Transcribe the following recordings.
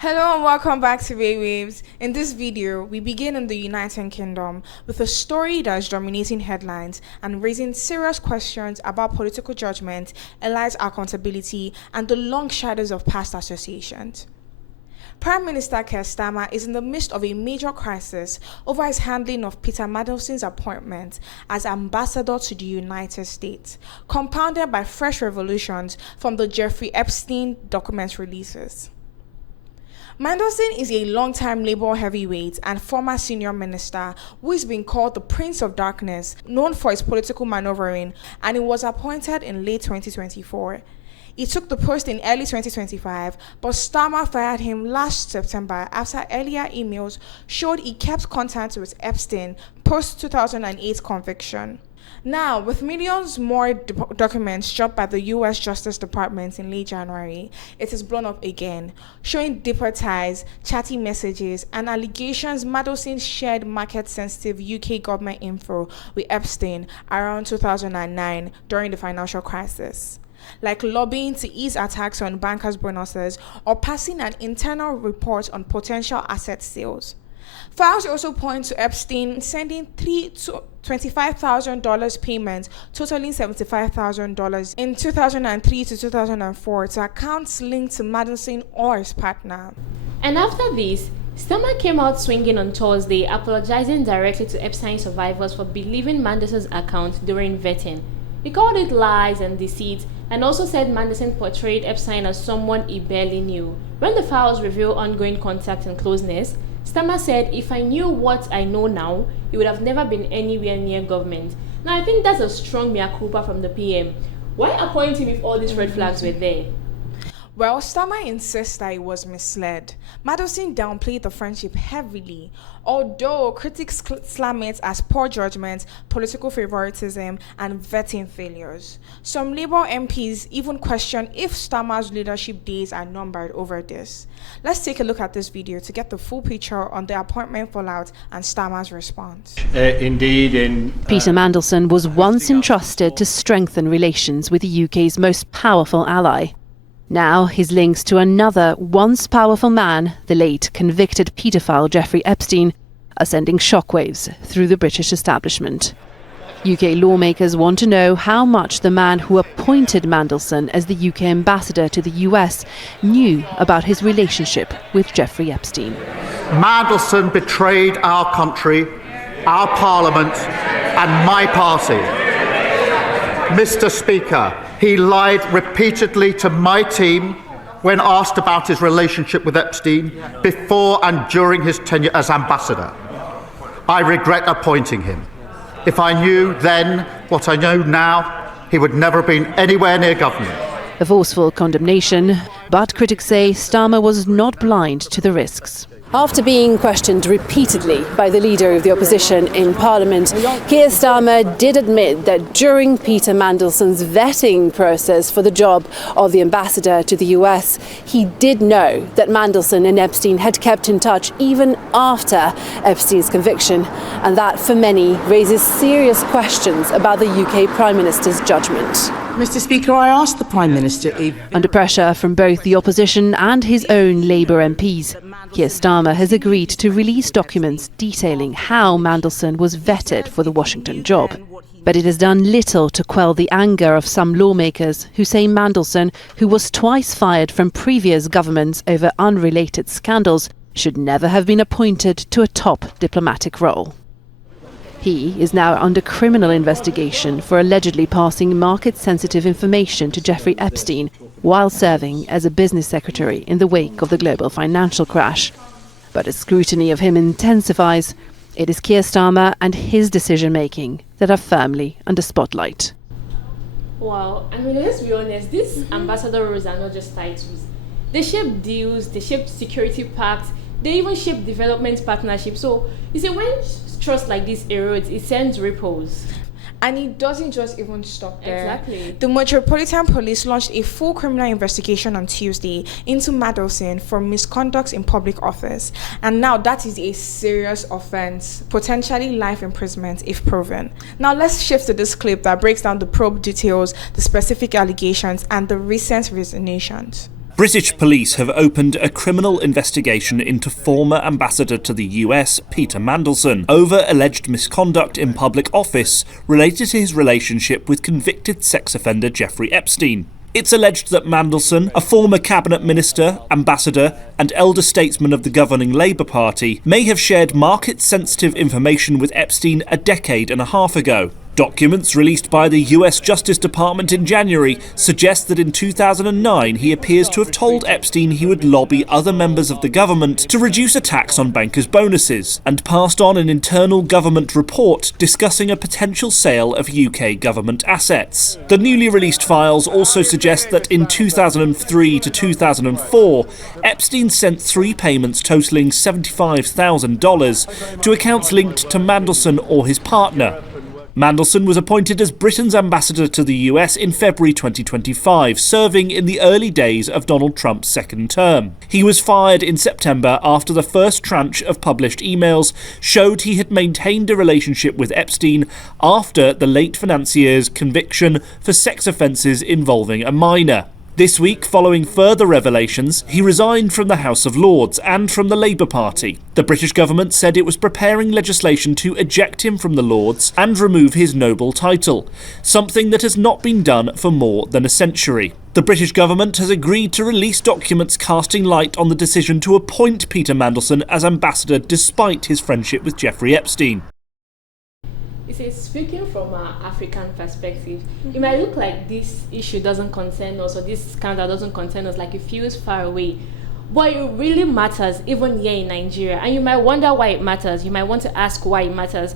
Hello and welcome back to Waywayves. In this video, we begin in the United Kingdom with a story that is dominating headlines and raising serious questions about political judgment, elite accountability, and the long shadows of past associations. Prime Minister Keir Starmer is in the midst of a major crisis over his handling of Peter Mandelson's appointment as ambassador to the United States, compounded by fresh revelations from the Jeffrey Epstein document releases. Mandelson is a long-time Labour heavyweight and former senior minister who is being called the Prince of Darkness, known for his political maneuvering, and he was appointed in late 2024. He took the post in early 2025, but Starmer fired him last September after earlier emails showed he kept contact with Epstein post-2008 conviction. Now, with millions more documents dropped by the U.S. Justice Department in late January, it is blown up again, showing deeper ties, chatty messages, and allegations Mandelson shared market-sensitive UK government info with Epstein around 2009 during the financial crisis, like lobbying to ease attacks on bankers' bonuses or passing an internal report on potential asset sales. Files also point to Epstein sending $25,000 payments totaling $75,000 in 2003 to 2004 to accounts linked to Mandelson or his partner. And after this, Starmer came out swinging on Thursday, apologizing directly to Epstein survivors for believing Mandelson's account during vetting. He called it lies and deceit, and also said Mandelson portrayed Epstein as someone he barely knew. When the files reveal ongoing contact and closeness, Starmer said, "If I knew what I know now, he would have never been anywhere near government." Now, I think that's a strong mea culpa from the PM. Why appoint him if all these red flags were there? Well, Starmer insists that he was misled. Mandelson downplayed the friendship heavily, although critics slam it as poor judgment, political favoritism, and vetting failures. Some Labour MPs even question if Starmer's leadership days are numbered over this. Let's take a look at this video to get the full picture on the appointment fallout and Starmer's response. Peter Mandelson was once entrusted to strengthen relations with the UK's most powerful ally. Now, his links to another once powerful man, the late convicted paedophile Jeffrey Epstein, are sending shockwaves through the British establishment. UK lawmakers want to know how much the man who appointed Mandelson as the UK ambassador to the US knew about his relationship with Jeffrey Epstein. Mandelson betrayed our country, our parliament, and my party. Mr. Speaker, he lied repeatedly to my team when asked about his relationship with Epstein before and during his tenure as ambassador. I regret appointing him. If I knew then what I know now, he would never have been anywhere near government. A forceful condemnation, but critics say Starmer was not blind to the risks. After being questioned repeatedly by the leader of the opposition in Parliament, Keir Starmer did admit that during Peter Mandelson's vetting process for the job of the ambassador to the US, he did know that Mandelson and Epstein had kept in touch even after Epstein's conviction, and that for many raises serious questions about the UK Prime Minister's judgment. Mr. Speaker, I asked the Prime Minister if... Under pressure from both the opposition and his own Labour MPs, Keir Starmer has agreed to release documents detailing how Mandelson was vetted for the Washington job. But it has done little to quell the anger of some lawmakers who say Mandelson, who was twice fired from previous governments over unrelated scandals, should never have been appointed to a top diplomatic role. He is now under criminal investigation for allegedly passing market-sensitive information to Jeffrey Epstein while serving as a business secretary in the wake of the global financial crash. But as scrutiny of him intensifies, it is Keir Starmer and his decision-making that are firmly under spotlight. Wow, I mean, let's be honest, these ambassador roles are not just titles. They shape deals, they shape security pacts, they even shape development partnerships. So, you see, when trust like this erodes, it sends ripples. And it doesn't just even stop there. Exactly. The Metropolitan Police launched a full criminal investigation on Tuesday into Mandelson for misconduct in public office. And now that is a serious offense, potentially life imprisonment if proven. Now let's shift to this clip that breaks down the probe details, the specific allegations, and the recent resignations. British police have opened a criminal investigation into former ambassador to the US, Peter Mandelson, over alleged misconduct in public office related to his relationship with convicted sex offender Jeffrey Epstein. It's alleged that Mandelson, a former cabinet minister, ambassador, and elder statesman of the governing Labour Party, may have shared market-sensitive information with Epstein a decade and a half ago. Documents released by the US Justice Department in January suggest that in 2009 he appears to have told Epstein he would lobby other members of the government to reduce a tax on bankers' bonuses, and passed on an internal government report discussing a potential sale of UK government assets. The newly released files also suggest that in 2003 to 2004, Epstein sent 3 payments totaling $75,000 to accounts linked to Mandelson or his partner. Mandelson was appointed as Britain's ambassador to the US in February 2025, serving in the early days of Donald Trump's second term. He was fired in September after the first tranche of published emails showed he had maintained a relationship with Epstein after the late financier's conviction for sex offences involving a minor. This week, following further revelations, he resigned from the House of Lords and from the Labour Party. The British government said it was preparing legislation to eject him from the Lords and remove his noble title, something that has not been done for more than a century. The British government has agreed to release documents casting light on the decision to appoint Peter Mandelson as ambassador despite his friendship with Jeffrey Epstein. You see, speaking from an African perspective, it might look like this issue doesn't concern us, or this scandal doesn't concern us, like it feels far away. But it really matters, even here in Nigeria. And you might wonder why it matters. You might want to ask why it matters.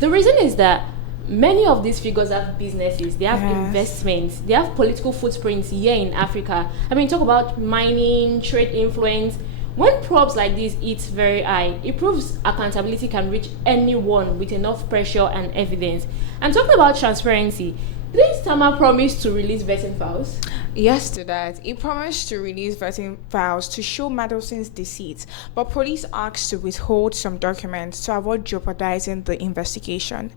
The reason is that many of these figures have businesses, they have investments, they have political footprints here in Africa. I mean, talk about mining, trade influence. When probes like this hit very high, it proves accountability can reach anyone with enough pressure and evidence. And talking about transparency, did Starmer promise to release vetting files? Yes to that. He promised to release vetting files to show Mandelson's deceit, but police asked to withhold some documents to avoid jeopardizing the investigation.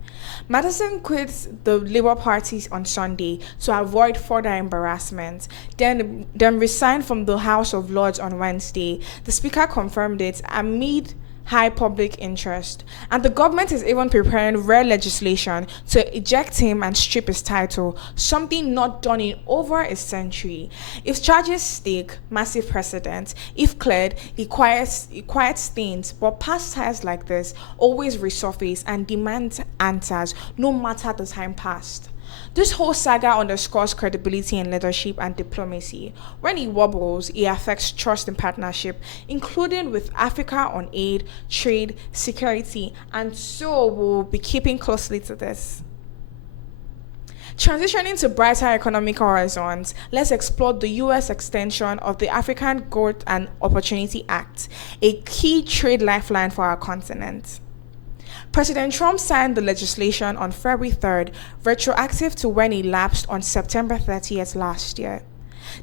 Mandelson quit the Labour Party on Sunday to avoid further embarrassment, then resigned from the House of Lords on Wednesday. The Speaker confirmed it amid high public interest, and the government is even preparing rare legislation to eject him and strip his title, something not done in over a century. If charges stick, massive precedent. If cleared, it quiet stains, but past ties like this always resurface and demand answers no matter the time passed. This whole saga underscores credibility in leadership and diplomacy. When it wobbles, it affects trust and partnership, including with Africa on aid, trade, security, and so we'll be keeping closely to this. Transitioning to brighter economic horizons, let's explore the U.S. extension of the African Growth and Opportunity Act, a key trade lifeline for our continent. President Trump signed the legislation on February 3rd, retroactive to when it lapsed on September 30th last year.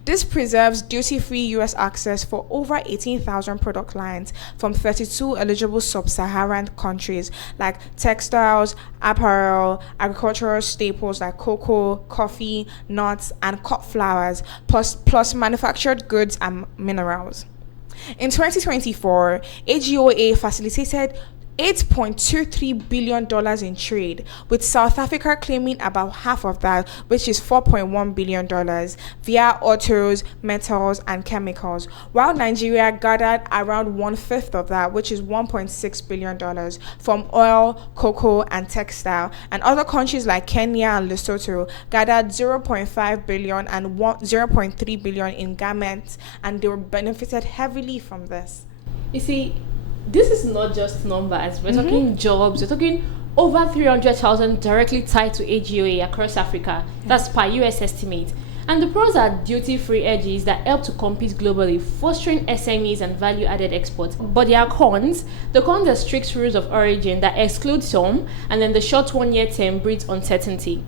This preserves duty-free U.S. access for over 18,000 product lines from 32 eligible sub-Saharan countries like textiles, apparel, agricultural staples like cocoa, coffee, nuts, and cut flowers, plus manufactured goods and minerals. In 2024, AGOA facilitated $8.23 billion in trade, with South Africa claiming about half of that, which is $4.1 billion, via autos, metals, and chemicals, while Nigeria gathered around 1/5 of that, which is $1.6 billion, from oil, cocoa, and textile, and other countries like Kenya and Lesotho gathered $0.5 billion and $0.3 billion in garments, and they were benefited heavily from this. You see, this is not just numbers. We're talking jobs. We're talking over 300,000 directly tied to AGOA across Africa. That's per US estimate. And the pros are duty-free edges that help to compete globally, fostering SMEs and value-added exports. But there are cons. The cons are strict rules of origin that exclude some, and then the short one-year term breeds uncertainty.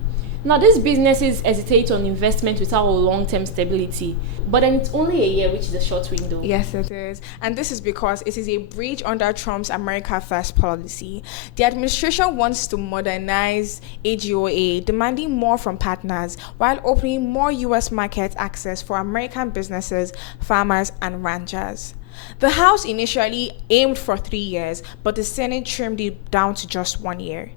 Now, these businesses hesitate on investment without long-term stability, but then it's only a year, which is a short window. Yes, it is. And this is because it is a breach under Trump's America First policy. The administration wants to modernize AGOA, demanding more from partners while opening more U.S. market access for American businesses, farmers, and ranchers. The House initially aimed for 3 years, but the Senate trimmed it down to just 1 year.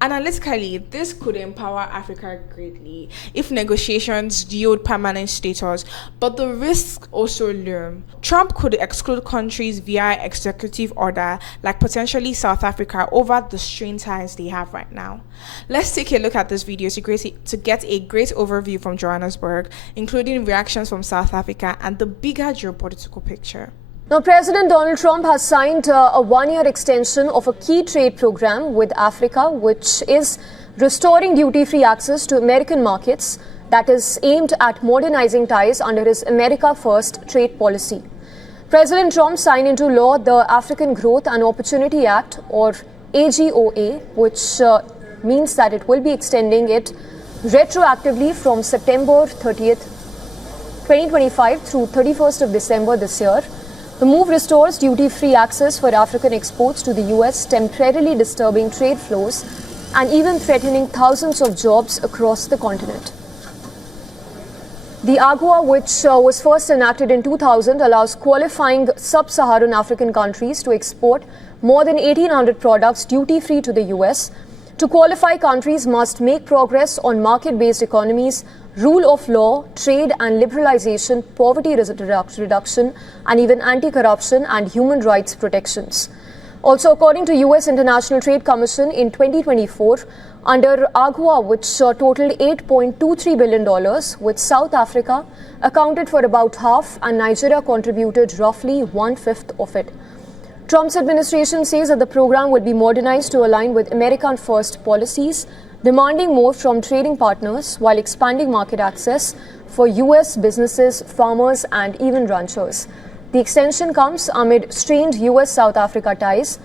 Analytically, this could empower Africa greatly if negotiations yield permanent status, but the risks also loom. Trump could exclude countries via executive order, like potentially South Africa, over the strained ties they have right now. Let's take a look at this video to get a great overview from Johannesburg, including reactions from South Africa and the bigger geopolitical picture. Now, President Donald Trump has signed a one-year extension of a key trade program with Africa, which is restoring duty-free access to American markets that is aimed at modernizing ties under his America First trade policy. President Trump signed into law the African Growth and Opportunity Act, or AGOA, which means that it will be extending it retroactively from September 30th, 2025 through 31st of December this year. The move restores duty-free access for African exports to the US, temporarily disturbing trade flows and even threatening thousands of jobs across the continent. The AGOA, which was first enacted in 2000, allows qualifying sub-Saharan African countries to export more than 1,800 products duty-free to the US. To qualify, countries must make progress on market-based economies, rule of law, trade and liberalization, poverty reduction, and even anti-corruption and human rights protections. Also, according to US International Trade Commission, in 2024, under AGOA, which totaled $8.23 billion, with South Africa accounted for about half and Nigeria contributed roughly 1/5 of it. Trump's administration says that the program will be modernized to align with American First policies, demanding more from trading partners while expanding market access for US businesses, farmers, and even ranchers. The extension comes amid strained US-South Africa ties.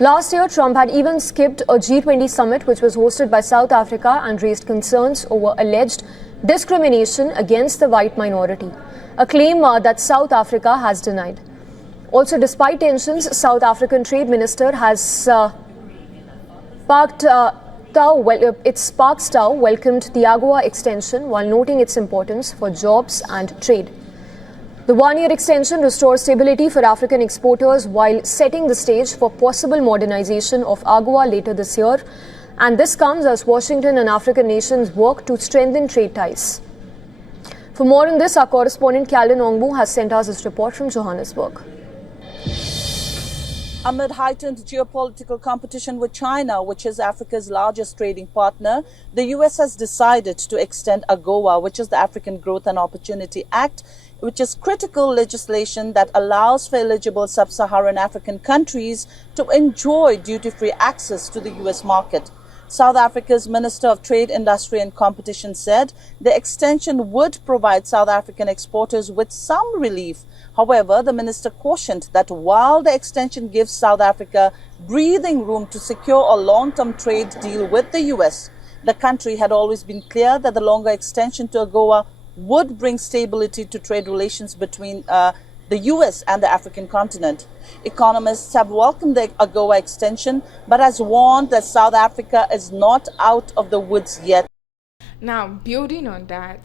Last year, Trump had even skipped a G20 summit which was hosted by South Africa and raised concerns over alleged discrimination against the white minority, a claim that South Africa has denied. Also, despite tensions, South African Trade Minister has its Sparks Tau welcomed the AGOA extension while noting its importance for jobs and trade. The one-year extension restores stability for African exporters while setting the stage for possible modernization of AGOA later this year. And this comes as Washington and African nations work to strengthen trade ties. For more on this, our correspondent Calvin Ongbu has sent us this report from Johannesburg. Amid heightened geopolitical competition with China, which is Africa's largest trading partner, the US has decided to extend AGOA, which is the African Growth and Opportunity Act, which is critical legislation that allows for eligible sub-Saharan African countries to enjoy duty-free access to the US market. South Africa's Minister of Trade, Industry and Competition said the extension would provide South African exporters with some relief. However, the minister cautioned that while the extension gives South Africa breathing room to secure a long-term trade deal with the US, the country had always been clear that the longer extension to AGOA would bring stability to trade relations between the US and the African continent. Economists have welcomed the AGOA extension, but has warned that South Africa is not out of the woods yet. Now, building on that,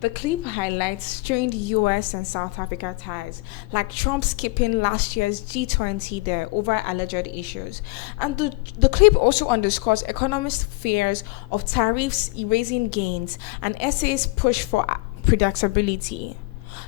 the clip highlights strained US and South Africa ties, like Trump skipping last year's G20 there over alleged issues. And the clip also underscores economists' fears of tariffs erasing gains and SA's push for predictability.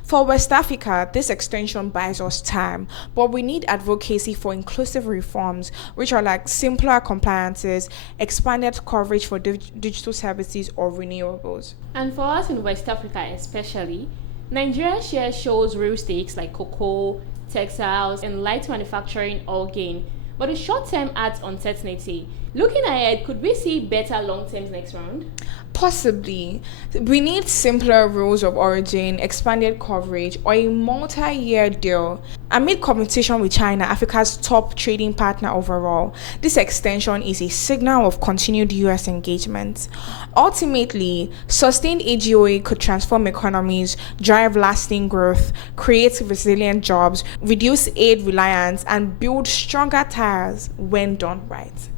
For West Africa, this extension buys us time, but we need advocacy for inclusive reforms, which are like simpler compliances, expanded coverage for digital services or renewables. And for us in West Africa especially, Nigeria's share shows real stakes like cocoa, textiles, and light manufacturing all gain, but the short term adds uncertainty. Looking ahead, could we see better long terms next round? Possibly. We need simpler rules of origin, expanded coverage, or a multi-year deal. Amid competition with China, Africa's top trading partner overall, this extension is a signal of continued US engagement. Ultimately, sustained AGOA could transform economies, drive lasting growth, create resilient jobs, reduce aid reliance, and build stronger ties when done right.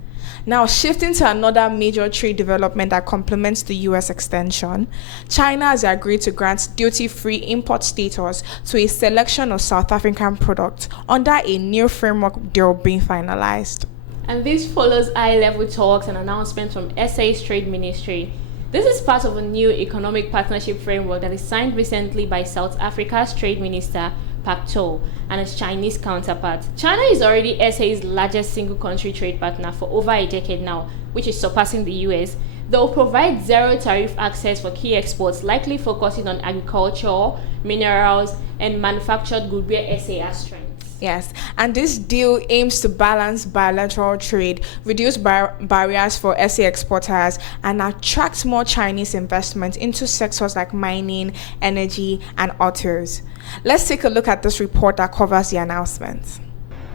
Now, shifting to another major trade development that complements the US extension, China has agreed to grant duty-free import status to a selection of South African products under a new framework deal being finalized. And this follows high-level talks and announcements from SA's Trade Ministry. This is part of a new economic partnership framework that is signed recently by South Africa's Trade Minister, Pak Cho, and its Chinese counterpart. China is already SA's largest single-country trade partner for over a decade now, which is surpassing the US. They will provide zero tariff access for key exports, likely focusing on agriculture, minerals, and manufactured goods where SA has strengths. Yes, and this deal aims to balance bilateral trade, reduce barriers for SA exporters, and attract more Chinese investment into sectors like mining, energy, and autos. Let's take a look at this report that covers the announcement.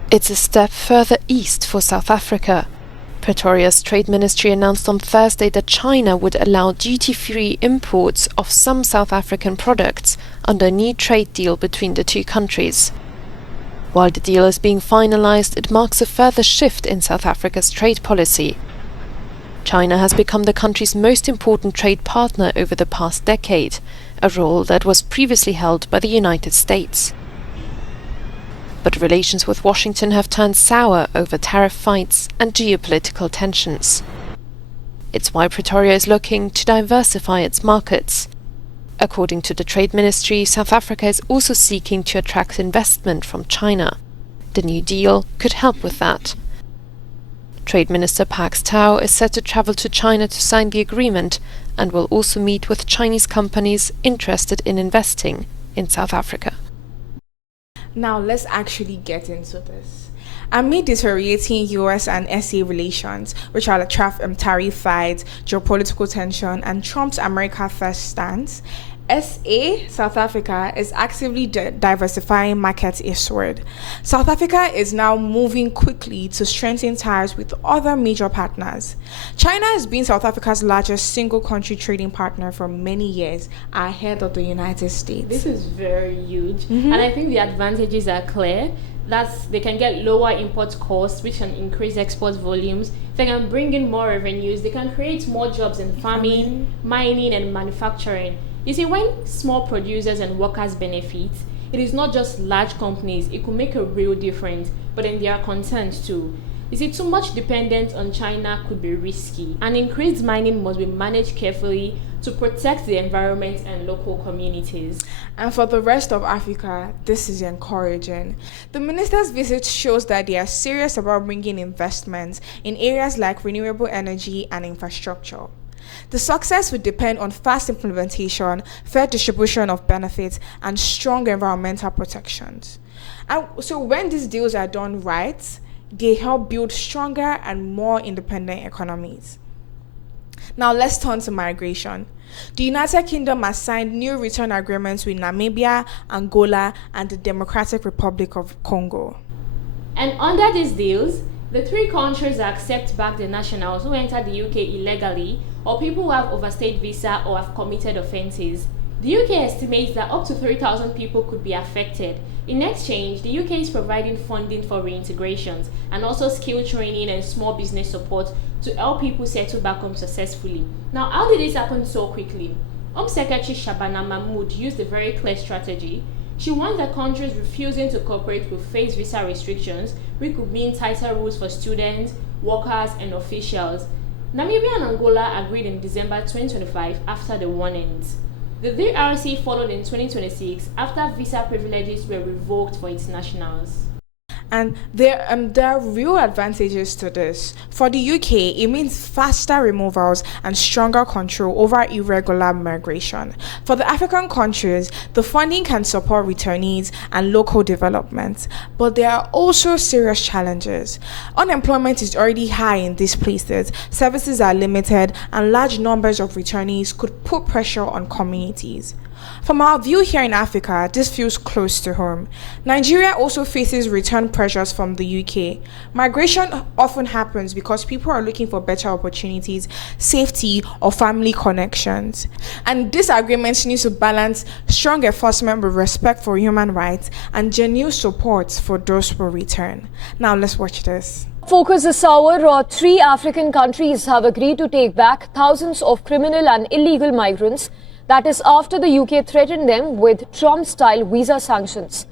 It's a step further east for South Africa. Pretoria's Trade Ministry announced on Thursday that China would allow duty-free imports of some South African products under a new trade deal between the two countries. While the deal is being finalized, it marks a further shift in South Africa's trade policy. China has become the country's most important trade partner over the past decade, a role that was previously held by the United States. But relations with Washington have turned sour over tariff fights and geopolitical tensions. It's why Pretoria is looking to diversify its markets. According to the Trade Ministry, South Africa is also seeking to attract investment from China. The new deal could help with that. Trade Minister Pax Tao is set to travel to China to sign the agreement and will also meet with Chinese companies interested in investing in South Africa. Now let's actually get into this. Amid deteriorating US and SA relations, which are tariff fights, geopolitical tension, and Trump's America First stance, South Africa, is actively diversifying markets eastward. South Africa is now moving quickly to strengthen ties with other major partners. China has been South Africa's largest single-country trading partner for many years, ahead of the United States. This is very huge, and I think the advantages are clear. They can get lower import costs, which can increase export volumes. They can bring in more revenues. They can create more jobs in farming, mining, and manufacturing. You see, when small producers and workers benefit, it is not just large companies. It could make a real difference, but then there are concerns too. You see, too much dependence on China could be risky, and increased mining must be managed carefully to protect the environment and local communities. And for the rest of Africa, this is encouraging. The minister's visit shows that they are serious about bringing investments in areas like renewable energy and infrastructure. The success would depend on fast implementation, fair distribution of benefits, and strong environmental protections. And so when these deals are done right, they help build stronger and more independent economies. Now let's turn to migration. The United Kingdom has signed new return agreements with Namibia, Angola, and the Democratic Republic of Congo. And under these deals, the three countries accept back the nationals who entered the UK illegally or people who have overstayed visa or have committed offences. The UK estimates that up to 3,000 people could be affected. In exchange, the UK is providing funding for reintegrations and also skill training and small business support to help people settle back home successfully. Now, how did this happen so quickly? Home Secretary Shabana Mahmood used a very clear strategy. She warned that countries refusing to cooperate will face visa restrictions, which could mean tighter rules for students, workers, and officials. Namibia and Angola agreed in December 2025 after the warnings. The DRC followed in 2026 after visa privileges were revoked for its nationals. And there are real advantages to this. For the UK, it means faster removals and stronger control over irregular migration. For the African countries, the funding can support returnees and local development. But there are also serious challenges. Unemployment is already high in these places, services are limited, and large numbers of returnees could put pressure on communities. From our view here in Africa, this feels close to home. Nigeria also faces return pressures from the UK. Migration often happens because people are looking for better opportunities, safety, or family connections. And this agreement needs to balance strong enforcement with respect for human rights and genuine support for those who return. Now let's watch this. Focus this hour, 3 African countries have agreed to take back thousands of criminal and illegal migrants. That is after the UK threatened them with Trump-style visa sanctions.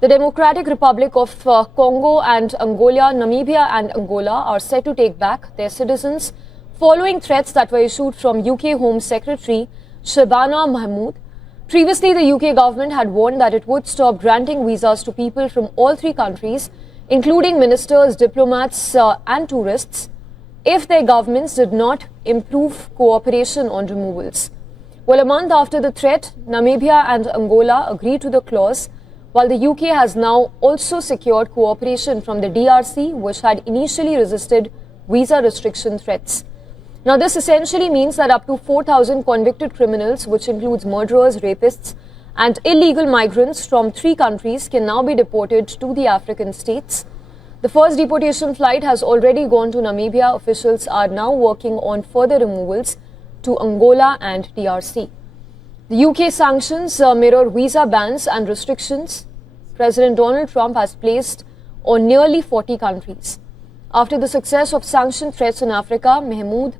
The Democratic Republic of Congo and Angola, Namibia and Angola are set to take back their citizens following threats that were issued from UK Home Secretary Shabana Mahmood. Previously, the UK government had warned that it would stop granting visas to people from all 3 countries, including ministers, diplomats and tourists, if their governments did not improve cooperation on removals. Well, a month after the threat, Namibia and Angola agreed to the clause, while the UK has now also secured cooperation from the DRC, which had initially resisted visa restriction threats. Now, this essentially means that up to 4,000 convicted criminals, which includes murderers, rapists, and illegal migrants from 3 countries, can now be deported to the African states. The first deportation flight has already gone to Namibia. Officials are now working on further removals to Angola and DRC. The UK sanctions mirror visa bans and restrictions President Donald Trump has placed on nearly 40 countries. After the success of sanction threats in Africa, Mahmoud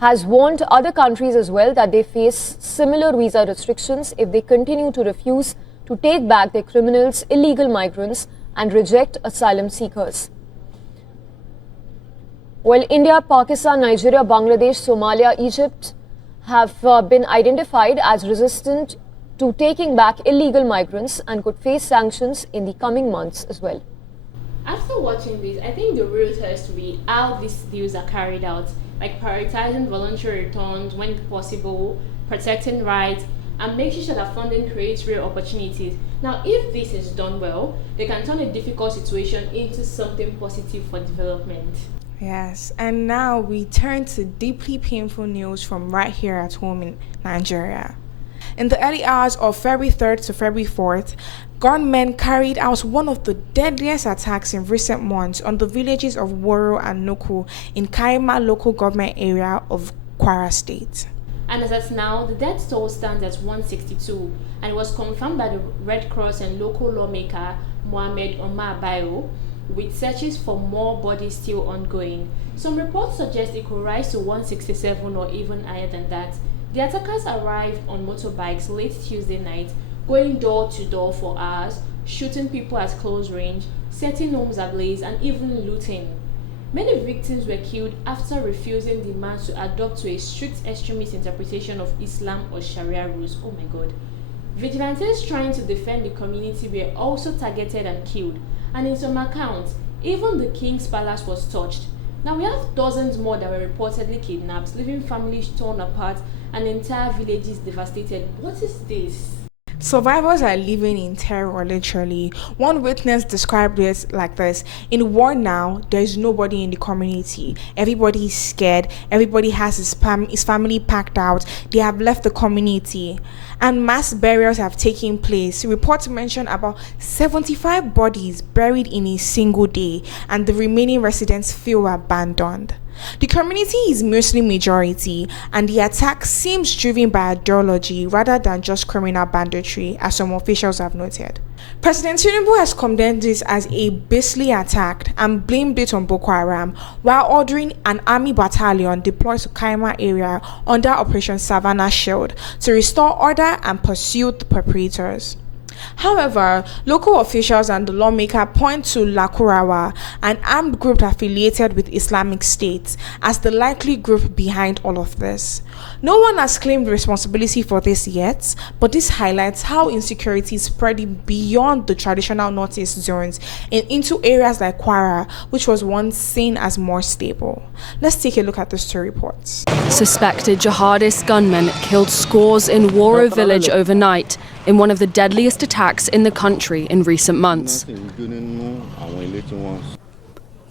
has warned other countries as well that they face similar visa restrictions if they continue to refuse to take back their criminals, illegal migrants, and reject asylum seekers. Well, India, Pakistan, Nigeria, Bangladesh, Somalia, Egypt have been identified as resistant to taking back illegal migrants and could face sanctions in the coming months as well. After watching this, I think the real test will be how these deals are carried out, like prioritizing voluntary returns when possible, protecting rights, and making sure that funding creates real opportunities. Now, if this is done well, they can turn a difficult situation into something positive for development. Yes, and now we turn to deeply painful news from right here at home in Nigeria. In the early hours of February 3rd to February 4th, gunmen carried out one of the deadliest attacks in recent months on the villages of Woro and Nuku in Kaiama local government area of Kwara State. And as of now, the death toll stands at 162, and it was confirmed by the Red Cross and local lawmaker Mohammed Omar Bayo, with searches for more bodies still ongoing. Some reports suggest it could rise to 167 or even higher than that. The attackers arrived on motorbikes late Tuesday night, going door to door for hours, shooting people at close range, setting homes ablaze, and even looting. Many victims were killed after refusing demands to adopt to a strict extremist interpretation of Islam or Sharia rules. Oh my God. Vigilantes trying to defend the community were also targeted and killed, and in some accounts, even the king's palace was touched. Now we have dozens more that were reportedly kidnapped, leaving families torn apart and entire villages devastated. What is this? Survivors are living in terror, literally. One witness described it like this: in war now, there's nobody in the community. Everybody is scared. Everybody has his family packed out. They have left the community. And mass burials have taken place. Reports mention about 75 bodies buried in a single day, and the remaining residents feel abandoned. The community is Muslim majority, and the attack seems driven by ideology rather than just criminal banditry, as some officials have noted. President Tinubu has condemned this as a beastly attack and blamed it on Boko Haram, while ordering an army battalion deployed to Kaiama area under Operation Savannah Shield to restore order and pursue the perpetrators. However, local officials and the lawmaker point to Lakurawa, an armed group affiliated with Islamic State, as the likely group behind all of this. No one has claimed responsibility for this yet, but this highlights how insecurity is spreading beyond the traditional northeast zones and into areas like Kwara, which was once seen as more stable. Let's take a look at the story reports. Suspected jihadist gunmen killed scores in Woro village overnight in one of the deadliest attacks in the country in recent months.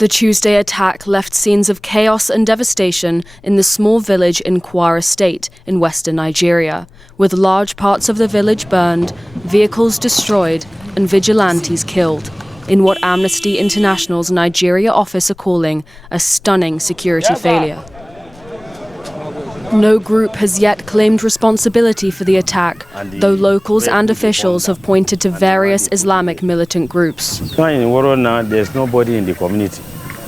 The Tuesday attack left scenes of chaos and devastation in the small village in Kwara State in western Nigeria, with large parts of the village burned, vehicles destroyed, and vigilantes killed, in what Amnesty International's Nigeria office are calling a stunning security failure. No group has yet claimed responsibility for the attack, though locals and officials have pointed to various Islamic militant groups. In Woro now, there's nobody in the community.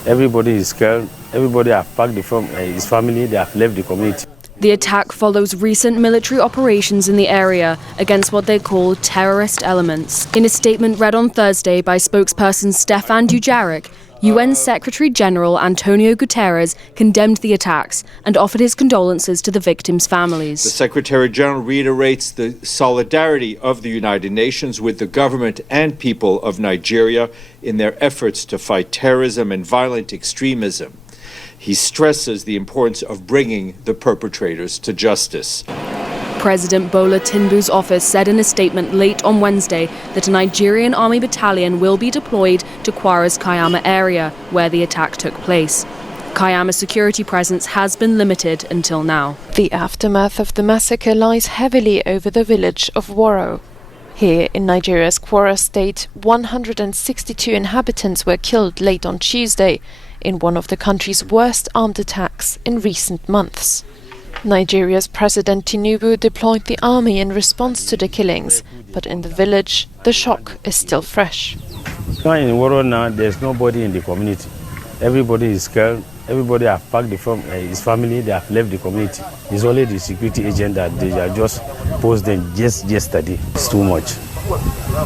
Everybody is scared. Everybody has packed his family. They have left the community. The attack follows recent military operations in the area against what they call terrorist elements. In a statement read on Thursday by spokesperson Stefan Dujarric, UN Secretary-General Antonio Guterres condemned the attacks and offered his condolences to the victims' families. The Secretary-General reiterates the solidarity of the United Nations with the government and people of Nigeria in their efforts to fight terrorism and violent extremism. He stresses the importance of bringing the perpetrators to justice. President Bola Tinubu's office said in a statement late on Wednesday that a Nigerian army battalion will be deployed to Kwara's Kaiama area, where the attack took place. Kaiama's security presence has been limited until now. The aftermath of the massacre lies heavily over the village of Woro. Here in Nigeria's Kwara State, 162 inhabitants were killed late on Tuesday in one of the country's worst armed attacks in recent months. Nigeria's President Tinubu deployed the army in response to the killings, but in the village, the shock is still fresh. In Woro now, there's nobody in the community. Everybody is scared. Everybody has packed his family. They have left the community. It's only the security agent that they are just posted just yesterday. It's too much.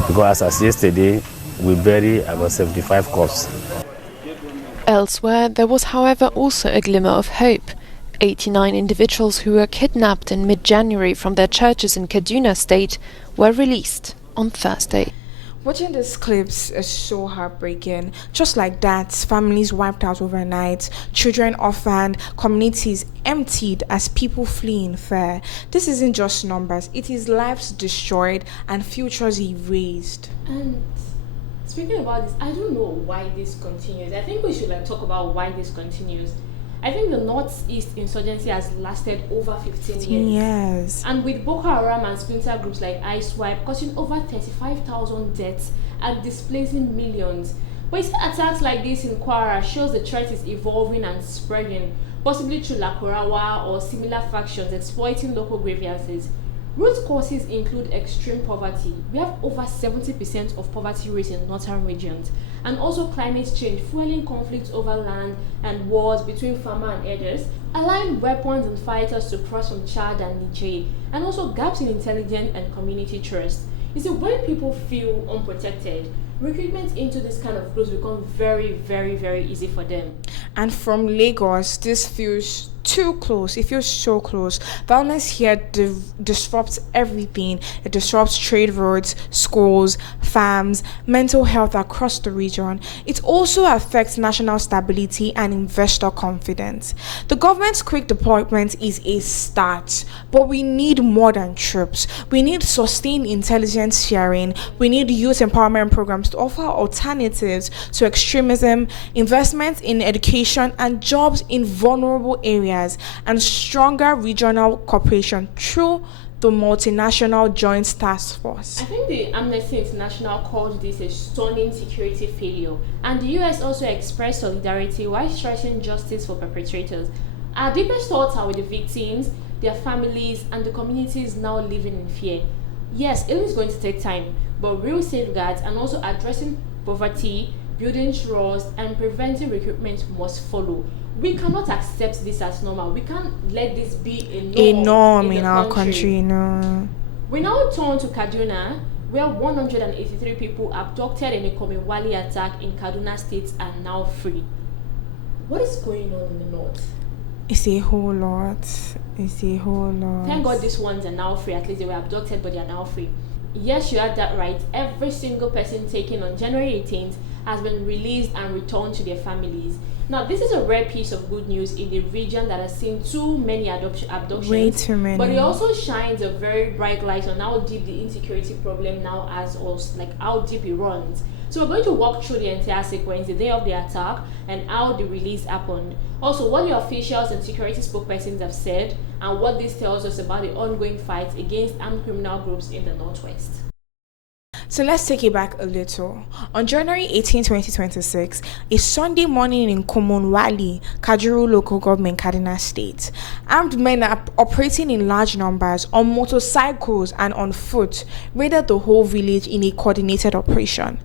Because as yesterday, we buried about 75 corpses. Elsewhere, there was, however, also a glimmer of hope. 89 individuals who were kidnapped in mid-January from their churches in Kaduna State were released on Thursday. Watching these clips is so heartbreaking. Just like that, families wiped out overnight, children orphaned, communities emptied as people flee in fear. This isn't just numbers, it is lives destroyed and futures erased. And speaking about this, I don't know why this continues. I think we should talk about why this continues. I think the Northeast insurgency has lasted over 15 years. And with Boko Haram and splinter groups like ISWAP causing over 35,000 deaths and displacing millions. But attacks like this in Kwara shows the threat is evolving and spreading, possibly through Lakurawa or similar factions exploiting local grievances. Root causes include extreme poverty. We have over 70% of poverty rates in northern regions, and also climate change fueling conflicts over land and wars between farmer and herders, allowing weapons and fighters to cross from Chad and Niger, and also gaps in intelligence and community trust. You see, when people feel unprotected, recruitment into this kind of groups become very, very, very easy for them. And from Lagos, this feels too close. It feels so close. Violence here disrupts everything. It disrupts trade routes, schools, farms, mental health across the region. It also affects national stability and investor confidence. The government's quick deployment is a start, but we need more than troops. We need sustained intelligence sharing. We need youth empowerment programs to offer alternatives to extremism, investments in education and jobs in vulnerable areas, and stronger regional cooperation through the multinational joint task force. I think the Amnesty International called this a stunning security failure, and the US also expressed solidarity while stressing justice for perpetrators. Our deepest thoughts are with the victims, their families, and the communities now living in fear. Yes, it is going to take time, but real safeguards and also addressing poverty, building trust, and preventing recruitment must follow. We cannot accept this as normal. We can't let this be a norm in our country. No. We now turn to Kaduna, where 183 people abducted in the Kurmin Wali attack in Kaduna State are now free. What is going on in the north? It's a whole lot. It's a whole lot. Thank God these ones are now free. At least they were abducted, but they are now free. Yes, you had that right. Every single person taken on January 18th has been released and returned to their families. Now, this is a rare piece of good news in the region that has seen too many abductions. Way too many. But it also shines a very bright light on how deep the insecurity problem now has, or how deep it runs. So we're going to walk through the entire sequence, the day of the attack, and how the release happened. Also, what the officials and security spokespersons have said, and what this tells us about the ongoing fight against armed criminal groups in the Northwest. So let's take it back a little. On January 18, 2026, a Sunday morning in Kurmin Wali, Kajuru local government, Kaduna State, armed men are operating in large numbers on motorcycles and on foot raided the whole village in a coordinated operation.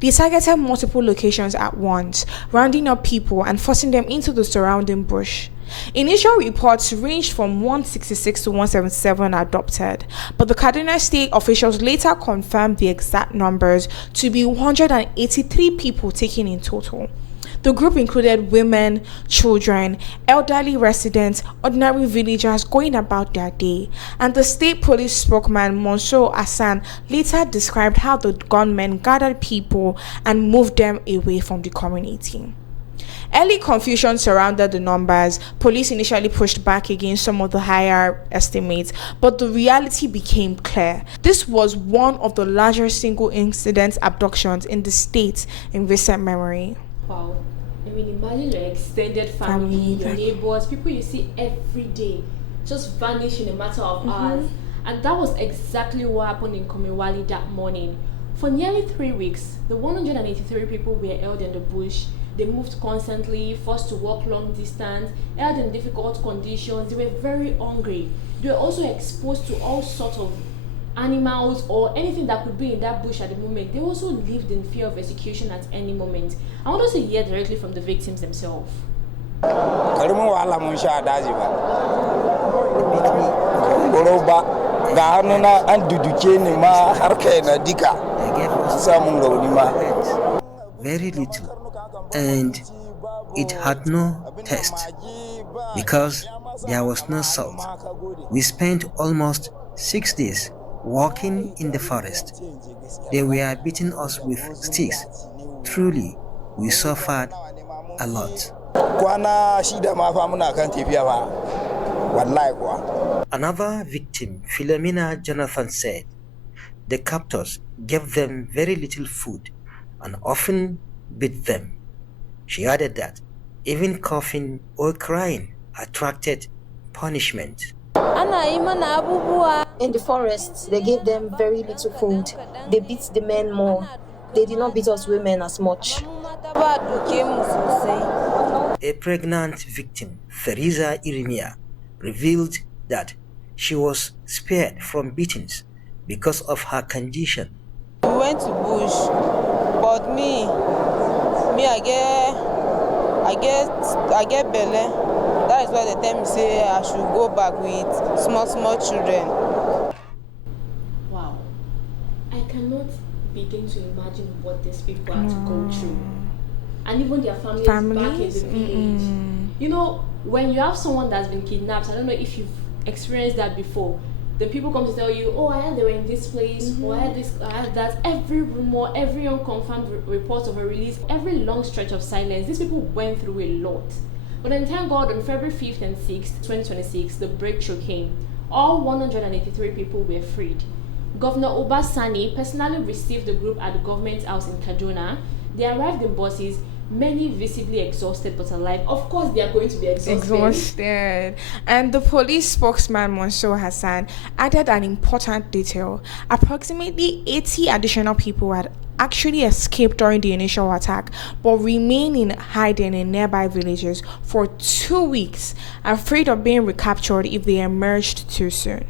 They targeted multiple locations at once, rounding up people and forcing them into the surrounding bush. Initial reports ranged from 166 to 177 abducted, but the Kaduna State officials later confirmed the exact numbers to be 183 people taken in total. The group included women, children, elderly residents, ordinary villagers going about their day, and the state police spokesman Mansour Hassan later described how the gunmen gathered people and moved them away from the community. Early confusion surrounded the numbers. Police initially pushed back against some of the higher estimates, but the reality became clear. This was one of the largest single incident abductions in the state in recent memory. Wow. I mean, imagine your extended family, your neighbors, people you see every day, just vanish in a matter of hours. And that was exactly what happened in Kurmin Wali that morning. For nearly 3 weeks, the 183 people were held in the bush. They moved constantly, forced to walk long distance, held in difficult conditions. They were very hungry. They were also exposed to all sorts of animals or anything that could be in that bush at the moment. They also lived in fear of execution at any moment. I want us to hear directly from the victims themselves. Very little, and it had no taste because there was no salt. We spent almost 6 days walking in the forest. They were beating us with sticks. Truly, we suffered a lot. Another victim, Philomena Jonathan, said the captors gave them very little food and often beat them. She added that even coughing or crying attracted punishment. In the forest, they gave them very little food. They beat the men more. They did not beat us women as much. A pregnant victim, Theresa Irimia, revealed that she was spared from beatings because of her condition. We went to bush, but I get belly. That is why they tell me say I should go back with small children. Wow, I cannot begin to imagine what these people had to go through, and even their families back in the village. You know, when you have someone that's been kidnapped, I don't know if you've experienced that before. The people come to tell you, oh, I heard they were in this place, or I had this, I had that. Every rumor, every unconfirmed report of a release, every long stretch of silence, these people went through a lot. But then thank God on February 5th and 6th, 2026, the breakthrough came. All 183 people were freed. Governor Obasani personally received the group at the government house in Kaduna. They arrived in buses, many visibly exhausted but alive. Of course, they are going to be exhausted. And the police spokesman Mansour Hassan added an important detail. Approximately 80 additional people had actually escaped during the initial attack but remained in hiding in nearby villages for 2 weeks, afraid of being recaptured if they emerged too soon.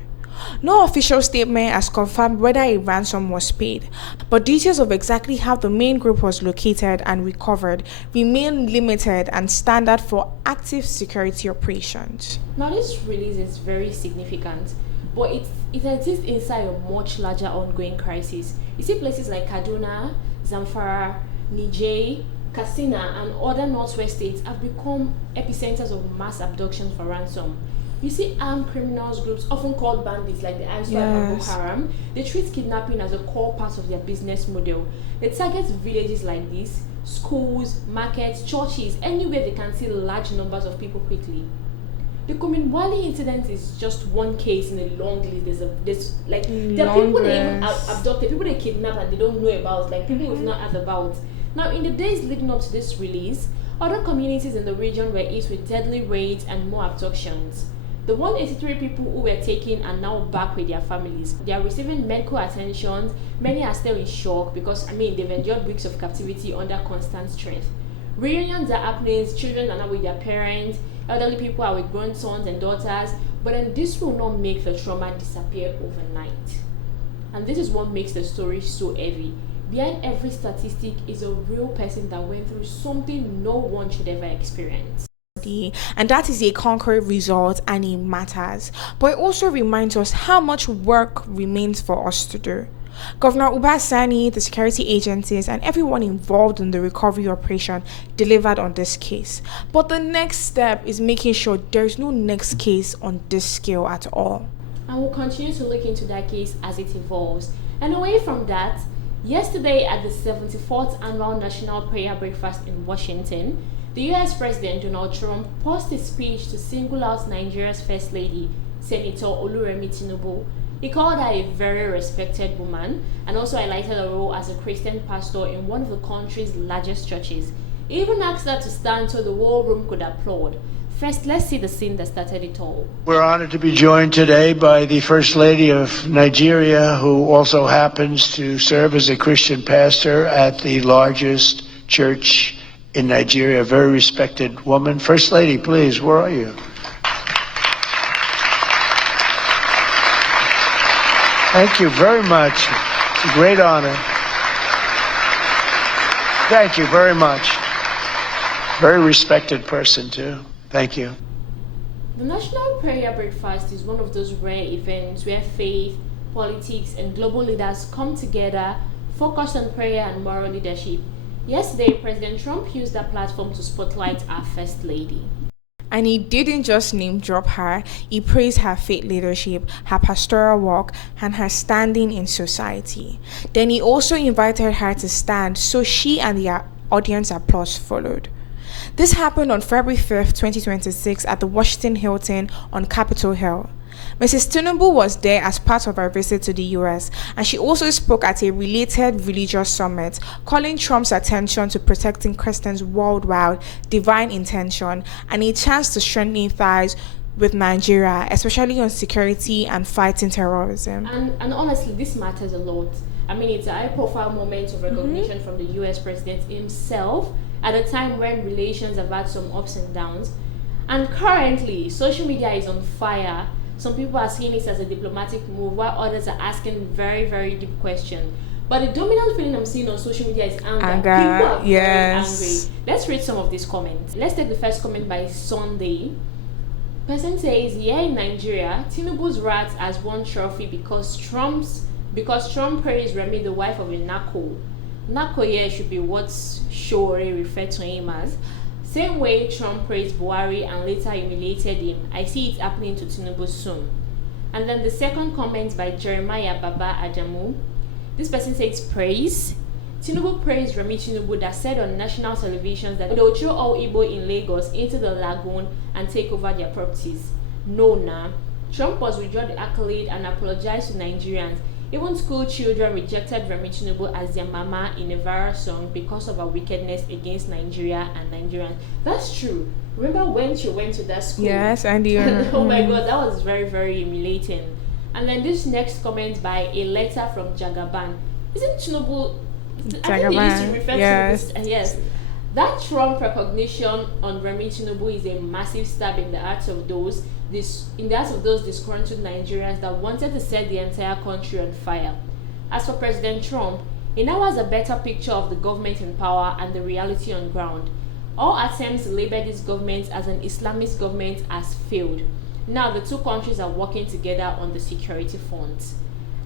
No official statement has confirmed whether a ransom was paid, but details of exactly how the main group was located and recovered remain limited and standard for active security operations. Now, this release is very significant, but it exists inside a much larger ongoing crisis. You see places like Kaduna, Zamfara, Niger, Katsina, and other northwest states have become epicenters of mass abductions for ransom. You see armed criminals groups, often called bandits like the ISWAP and Boko Haram, they treat kidnapping as a core part of their business model. They target villages like this, schools, markets, churches, anywhere they can see large numbers of people quickly. The Kurmin Wali incident is just one case in a long list. There are people they even abducted, people they kidnap and they don't know about, like people we've not heard about. Now, in the days leading up to this release, other communities in the region were hit with deadly raids and more abductions. The 183 people who were taken are now back with their families. They are receiving medical attention. Many are still in shock because, they've endured weeks of captivity under constant stress. Reunions are happening, children are now with their parents, elderly people are with grandsons and daughters, but then this will not make the trauma disappear overnight. And this is what makes the story so heavy. Behind every statistic is a real person that went through something no one should ever experience. And that is a concrete result, and it matters. But it also reminds us how much work remains for us to do. Governor Uba Sani, the security agencies, and everyone involved in the recovery operation delivered on this case. But the next step is making sure there is no next case on this scale at all. And we'll continue to look into that case as it evolves. And away from that, yesterday at the 74th Annual National Prayer Breakfast in Washington, the US President Donald Trump paused his speech to single out Nigeria's First Lady, Senator Oluremi Tinubu. He called her a very respected woman and also highlighted her role as a Christian pastor in one of the country's largest churches. He even asked her to stand so the whole room could applaud. First, let's see the scene that started it all. We're honored to be joined today by the First Lady of Nigeria, who also happens to serve as a Christian pastor at the largest church in Nigeria, a very respected woman. First Lady, please, where are you? Thank you very much. It's a great honor. Thank you very much. Very respected person, too. Thank you. The National Prayer Breakfast is one of those rare events where faith, politics, and global leaders come together, focused on prayer and moral leadership. Yesterday, President Trump used that platform to spotlight our First Lady. And he didn't just name drop her, he praised her faith leadership, her pastoral work, and her standing in society. Then he also invited her to stand, so she and the audience applause followed. This happened on February 5th, 2026 at the Washington Hilton on Capitol Hill. Mrs. Tinubu was there as part of her visit to the US, and she also spoke at a related religious summit, calling Trump's attention to protecting Christians worldwide, divine intention, and a chance to strengthen ties with Nigeria, especially on security and fighting terrorism. And honestly, this matters a lot. It's a high-profile moment of recognition from the US president himself at a time when relations have had some ups and downs. And currently, social media is on fire. Some people are seeing this as a diplomatic move, while others are asking very, very deep questions. But the dominant feeling I'm seeing on social media is anger. People are very angry. Let's read some of these comments. Let's take the first comment by Sunday. Person says, here in Nigeria, Tinubu's rat has won trophy because Trump praised Remi, the wife of a narco. Narco here should be what Shore referred to him as. Same way Trump praised Buhari and later humiliated him. I see it happening to Tinubu soon. And then the second comment by Jeremiah Baba Adamu. This person says praise. Tinubu praised Remi Tinubu that said on national television that they will throw all Igbo in Lagos into the lagoon and take over their properties. No, nah. Trump was withdrawn the accolade and apologized to Nigerians. Even school children rejected Remi Tinubu as their mama in a viral song because of her wickedness against Nigeria and Nigerians. That's true. Remember when she went to that school? Yes, and oh my God, that was very, very humiliating. And then this next comment by a letter from Jagaban. Isn't Tinubu? I think he used to refer to this. Yes. That Trump recognition on Remi Tinubu is a massive stab in the hearts of those disgruntled Nigerians that wanted to set the entire country on fire. As for President Trump, he now has a better picture of the government in power and the reality on ground. All attempts to label this government as an Islamist government has failed. Now the two countries are working together on the security front.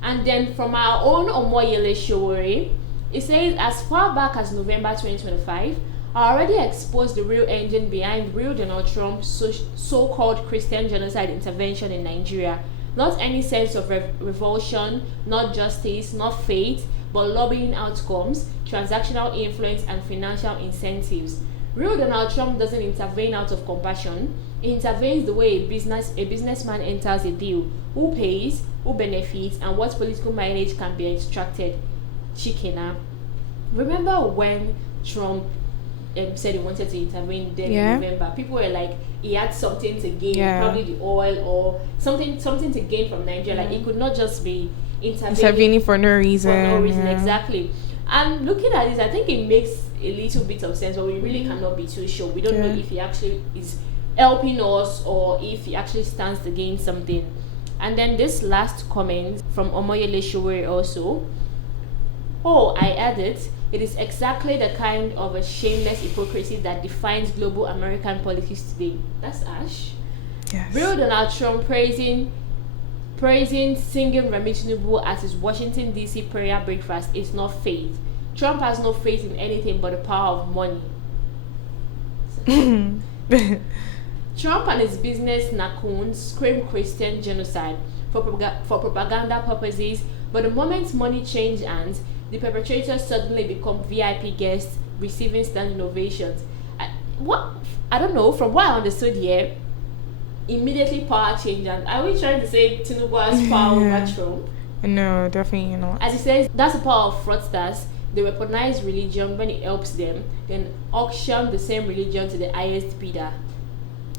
And then from our own Omoyele Showore, it says as far back as November 2025, I already exposed the real engine behind real Donald Trump's so-called Christian genocide intervention in Nigeria. Not any sense of revulsion, not justice, not faith, but lobbying outcomes, transactional influence, and financial incentives. Real Donald Trump doesn't intervene out of compassion. He intervenes the way a businessman enters a deal. Who pays, who benefits, and what political mileage can be extracted. Chikena. Remember when Trump said he wanted to intervene then in November? People were like, he had something to gain, probably the oil or something to gain from Nigeria. Like, it could not just be intervening for no reason. Exactly. And looking at this, I think it makes a little bit of sense, but we really cannot be too sure. We don't know if he actually is helping us or if he actually stands to gain something. And then this last comment from Omoyele Showere also. Oh, I added, it is exactly the kind of a shameless hypocrisy that defines global American politics today. That's Ash. Yes. Real Donald Trump praising singing Remi Tinubu at his Washington D.C. prayer breakfast is not faith. Trump has no faith in anything but the power of money. Trump and his business nacoons scream Christian genocide for propaganda purposes, but the moment money changes hands, the perpetrators suddenly become VIP guests receiving standing ovations. I don't know, from what I understood here, immediately power change. And are we trying to say Tinubu has power over Trump? No, definitely not. As he says, that's the power of fraudsters. They weaponize religion when it helps them, then auction the same religion to the highest bidder.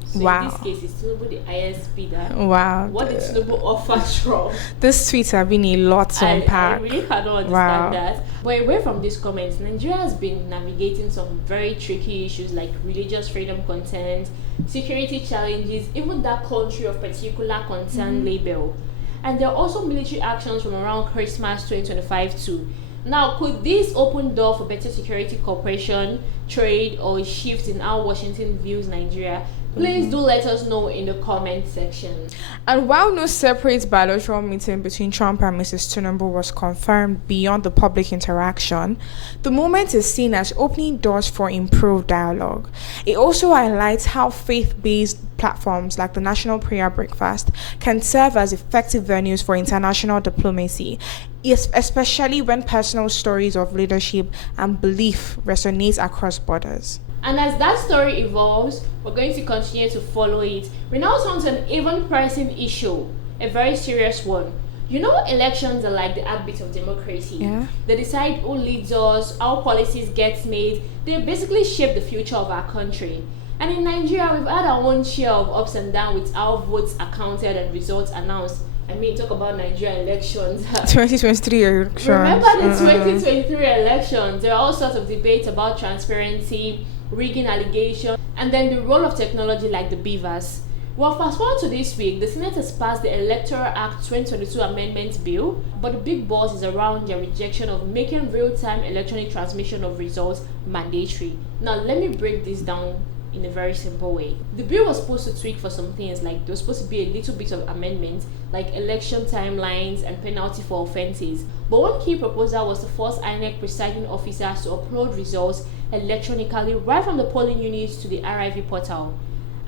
So in this case, it's Tinubu the highest bidder. Wow. What did Tinubu offer Trump? This tweets have been a lot to unpack. I really cannot understand that. But away from these comments, Nigeria has been navigating some very tricky issues like religious freedom content, security challenges, even that country of particular concern label. And there are also military actions from around Christmas 2025 too. Now, could this open door for better security cooperation, trade, or a shift in how Washington views Nigeria? Please do let us know in the comment section. And while no separate bilateral meeting between Trump and Mrs. Tinubu was confirmed beyond the public interaction, the moment is seen as opening doors for improved dialogue. It also highlights how faith-based platforms like the National Prayer Breakfast can serve as effective venues for international diplomacy, especially when personal stories of leadership and belief resonate across borders. And as that story evolves, we're going to continue to follow it. We now turn to an even pressing issue, a very serious one. You know, elections are like the heartbeat of democracy. Yeah. They decide who leads us, how policies get made. They basically shape the future of our country. And in Nigeria, we've had our own share of ups and downs with how votes are counted and results announced. I mean, talk about Nigerian elections. 2023 elections. Remember the 2023 elections? There are all sorts of debates about transparency, rigging allegations, and then the role of technology like the beavers. Well, fast forward to this week, the Senate has passed the Electoral Act 2022 Amendment Bill, but the big boss is around their rejection of making real-time electronic transmission of results mandatory. Now, let me break this down in a very simple way. The bill was supposed to tweak for some things, like there was supposed to be a little bit of amendment, like election timelines and penalty for offences. But one key proposal was to force INEC presiding officers to upload results electronically right from the polling units to the RIV portal.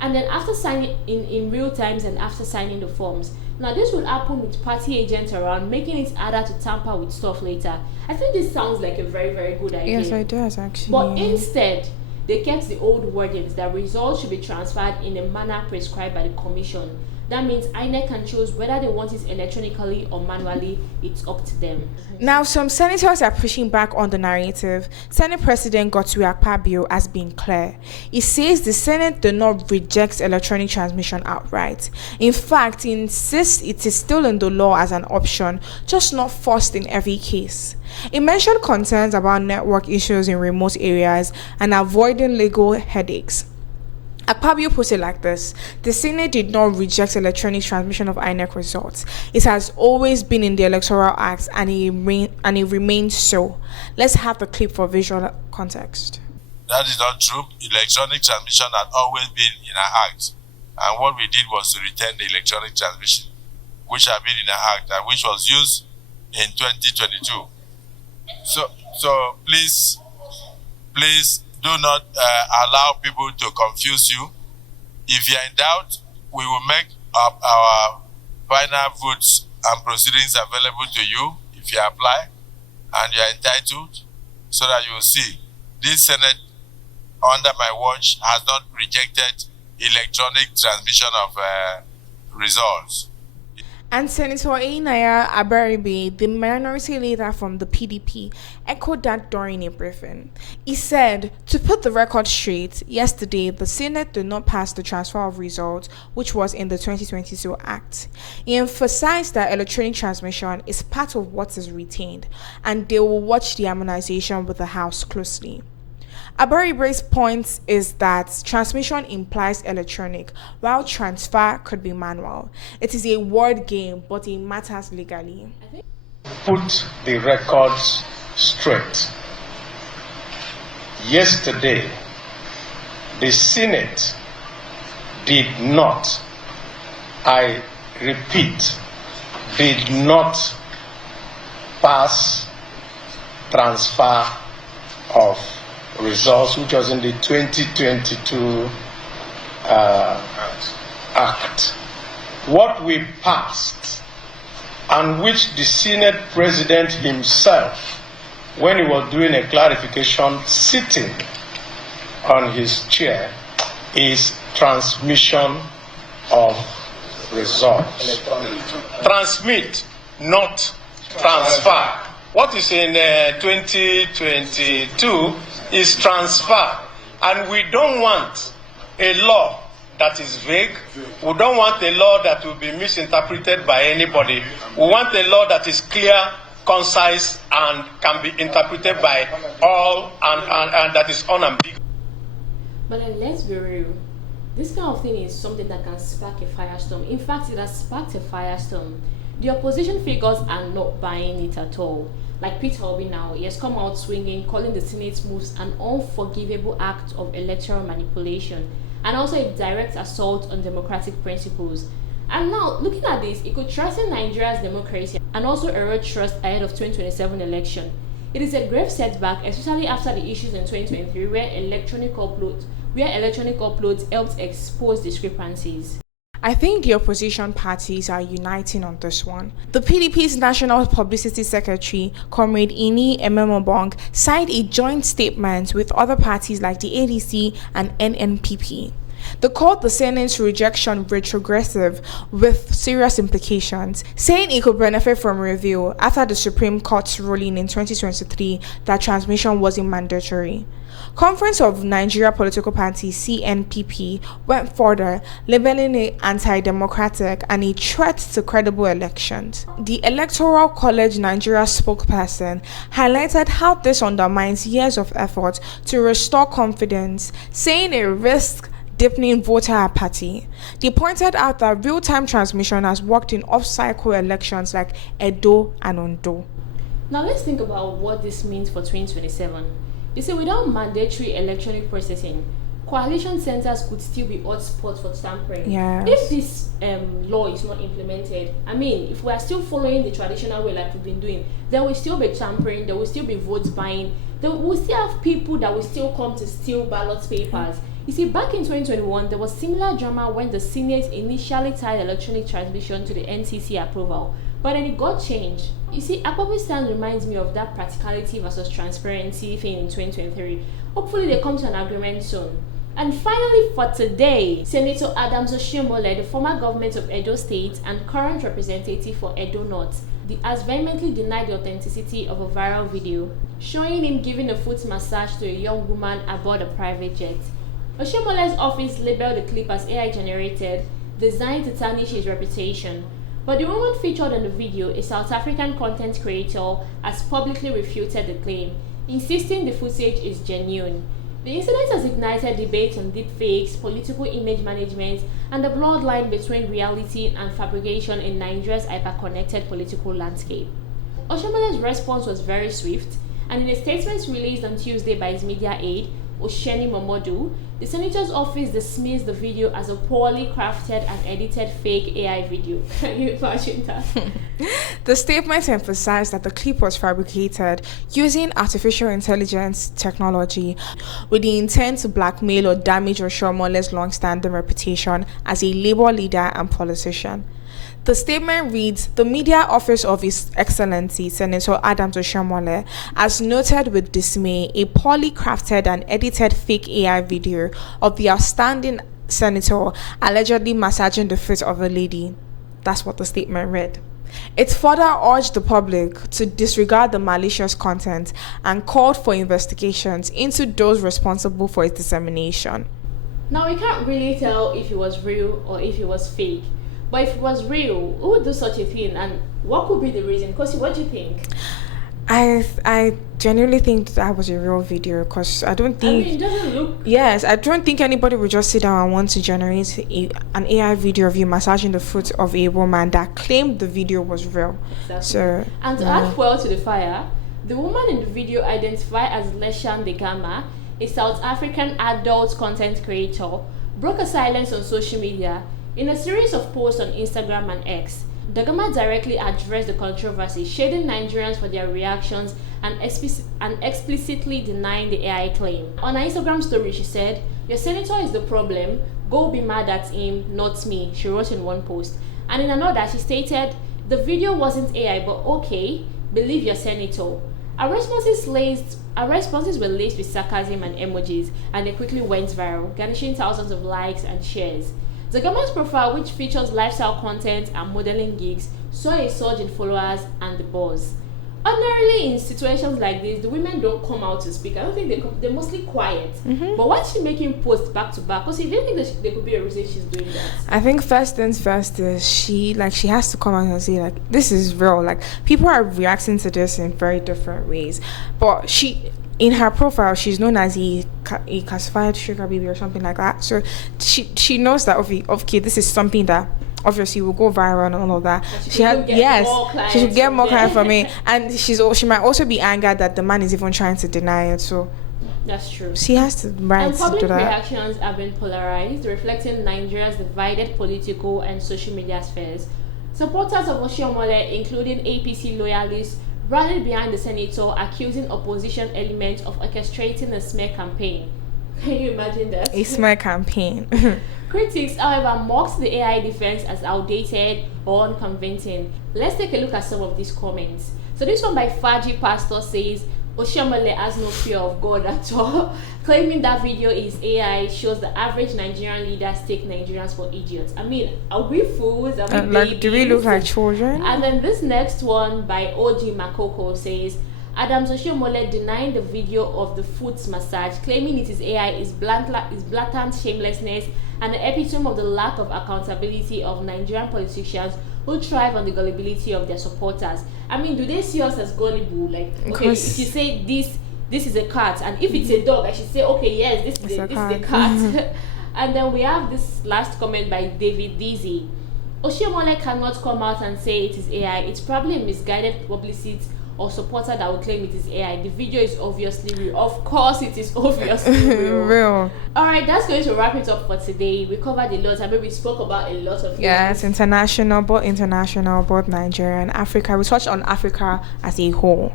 And then after signing in real times and after signing the forms. Now this will happen with party agents around, making it harder to tamper with stuff later. I think this sounds like a very, very good idea. Yes, it does actually. But instead, they kept the old wordings that results should be transferred in a manner prescribed by the commission. That means INEC can choose whether they want it electronically or manually. It's up to them. Now, some senators are pushing back on the narrative. Senate President Godswill Akpabio has been clear. He says the Senate did not reject electronic transmission outright. In fact, he insists it is still in the law as an option, just not forced in every case. He mentioned concerns about network issues in remote areas and avoiding legal headaches. Akpabio put it like this: the Senate did not reject electronic transmission of INEC results. It has always been in the Electoral Act and it remains so. Let's have the clip for visual context. That is not true. Electronic transmission had always been in our Act. And what we did was to return the electronic transmission, which had been in our Act and which was used in 2022. So please do not allow people to confuse you. If you are in doubt, we will make up our final votes and proceedings available to you if you apply and you are entitled, so that you will see. This Senate under my watch has not rejected electronic transmission of results. And Senator Einaya Abaribe, the minority leader from the PDP, echoed that during a briefing. He said, to put the record straight, yesterday the Senate did not pass the transfer of results, which was in the 2022 Act. He emphasized that electronic transmission is part of what is retained, and they will watch the harmonization with the House closely. Abaribe's point is that transmission implies electronic, while transfer could be manual. It is a word game, but it matters legally. Put the records straight. Yesterday, the Senate did not, I repeat, did not pass transfer of results, which was in the 2022 Act. What we passed, and which the Senate President himself, when he was doing a clarification sitting on his chair, is transmission of results. Transmit, not transfer. What is in 2022 is transfer, and we don't want a law that is vague. We don't want a law that will be misinterpreted by anybody. We want a law that is clear, concise, and can be interpreted by all, and that is unambiguous. But then let's be real. This kind of thing is something that can spark a firestorm. In fact, it has sparked a firestorm. The opposition figures are not buying it at all. Like Peter Obi now, he has come out swinging, calling the Senate's moves an unforgivable act of electoral manipulation and also a direct assault on democratic principles. And now, looking at this, it could threaten Nigeria's democracy and also erode trust ahead of 2027 election. It is a grave setback, especially after the issues in 2023 where electronic uploads helped expose discrepancies. I think the opposition parties are uniting on this one. The PDP's National Publicity Secretary, Comrade Ini Ememobong, signed a joint statement with other parties like the ADC and NNPP. They called the Senate's rejection retrogressive with serious implications, saying it could benefit from review after the Supreme Court's ruling in 2023 that transmission wasn't mandatory. Conference of Nigeria Political Party (CNPP) went further, labeling it anti-democratic and a threat to credible elections. The Electoral College Nigeria spokesperson highlighted how this undermines years of effort to restore confidence, saying it risks deepening voter apathy. They pointed out that real-time transmission has worked in off-cycle elections like Edo and Ondo. Now let's think about what this means for 2027. You see, without mandatory electronic processing, coalition centers could still be hotspots for tampering. Yes. If this law is not implemented, I mean, if we are still following the traditional way like we've been doing, there will still be tampering, there will still be votes buying, there will still have people that will still come to steal ballot papers. You see, back in 2021, there was similar drama when the Senate initially tied electronic transmission to the NCC approval, but then it got changed. You see, Akpo's stand reminds me of that practicality versus transparency thing in 2023. Hopefully they come to an agreement soon. And finally for today, Senator Adams Oshiomhole, the former government of Edo State and current representative for Edo North, has vehemently denied the authenticity of a viral video showing him giving a foot massage to a young woman aboard a private jet. Oshiomhole's office labeled the clip as AI generated, designed to tarnish his reputation. But the woman featured in the video, a South African content creator, has publicly refuted the claim, insisting the footage is genuine. The incident has ignited debates on deepfakes, political image management, and the blurred line between reality and fabrication in Nigeria's hyper-connected political landscape. Oshiomhole's response was very swift, and in a statement released on Tuesday by his media aide, Osheni Momodu, the senator's office dismissed the video as a poorly crafted and edited fake AI video. Can you imagine that? The statement emphasized that the clip was fabricated using artificial intelligence technology with the intent to blackmail or damage Oshiomhole's long-standing reputation as a labor leader and politician. The statement reads, the media office of His Excellency Senator Adams Oshiomhole has noted with dismay a poorly crafted and edited fake AI video of the outstanding senator allegedly massaging the foot of a lady. That's what the statement read. It further urged the public to disregard the malicious content and called for investigations into those responsible for its dissemination. Now, we can't really tell if it was real or if it was fake. But if it was real, who would do such a thing, and what could be the reason? Kosi, what do you think? I genuinely think that was a real video, because I don't think... it doesn't look... Yes, I don't think anybody would just sit down and want to generate an AI video of you massaging the foot of a woman that claimed the video was real. Exactly. So, and to add fuel to the fire, the woman in the video, identified as Leshan Degama, a South African adult content creator, broke a silence on social media. In a series of posts on Instagram and X, Dagama directly addressed the controversy, shading Nigerians for their reactions and explicitly denying the AI claim. On her Instagram story, she said, "Your senator is the problem. Go be mad at him, not me," she wrote in one post. And in another, she stated, "The video wasn't AI, but okay, believe your senator." Our responses were laced with sarcasm and emojis, and they quickly went viral, garnishing thousands of likes and shares. The government's profile, which features lifestyle content and modeling gigs, saw a surge in followers and the buzz. Ordinarily, in situations like this, the women don't come out to speak. I don't think they're mostly quiet. But why is she making posts back to back? Because if you think that there could be a reason she's doing that. I think first things first is she has to come out and say, like, this is real. Like, people are reacting to this in very different ways. But in her profile, she's known as a classified sugar baby or something like that. So she knows that okay, this is something that obviously will go viral and all of that. She should get more clients from it, and she might also be angered that the man is even trying to deny it. So that's true. She has to and public reactions have been polarized, reflecting Nigeria's divided political and social media spheres. Supporters of Oshiomhole, including APC loyalists, rallied behind the senator, accusing opposition elements of orchestrating a smear campaign. Can you imagine that? A smear campaign. Critics, however, mocked the AI defense as outdated or unconvincing. Let's take a look at some of these comments. So this one by Faji Pastor says, Oshiomhole has no fear of God at all. Claiming that video is AI shows the average Nigerian leaders take Nigerians for idiots. I mean, are we fools? Are we babies? Do we look like children? And then this next one by OG Makoko says, Adams Oshiomhole denying the video of the foot massage, claiming it is AI is blatant shamelessness and the epitome of the lack of accountability of Nigerian politicians who thrive on the gullibility of their supporters. I mean, do they see us as gullible? Like, okay, if you say this is a cat, and if it's a dog, I should say, okay, yes, this is a cat. And then we have this last comment by David Dizzy. Oshiomhole cannot come out and say it is AI. It's probably a misguided publicist or supporter that will claim it is AI. The video is obviously real. Of course it is obviously real. Alright, that's going to wrap it up for today. We covered a lot. I mean, we spoke about a lot of things. Yes, international, both Nigeria and Africa. We touched on Africa as a whole.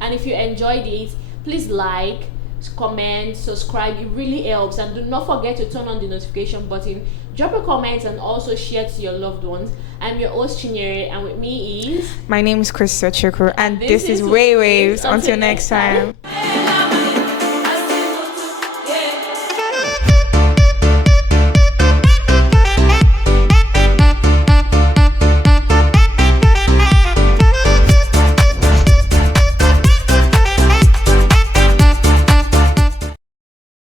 And if you enjoyed it, please like, comment, subscribe. It really helps. And do not forget to turn on the notification button. Drop a comment and also share to your loved ones. I'm your host Chinyere, and with me is... My name is Chris Sochukwu, and this is Waywayves. Until next time.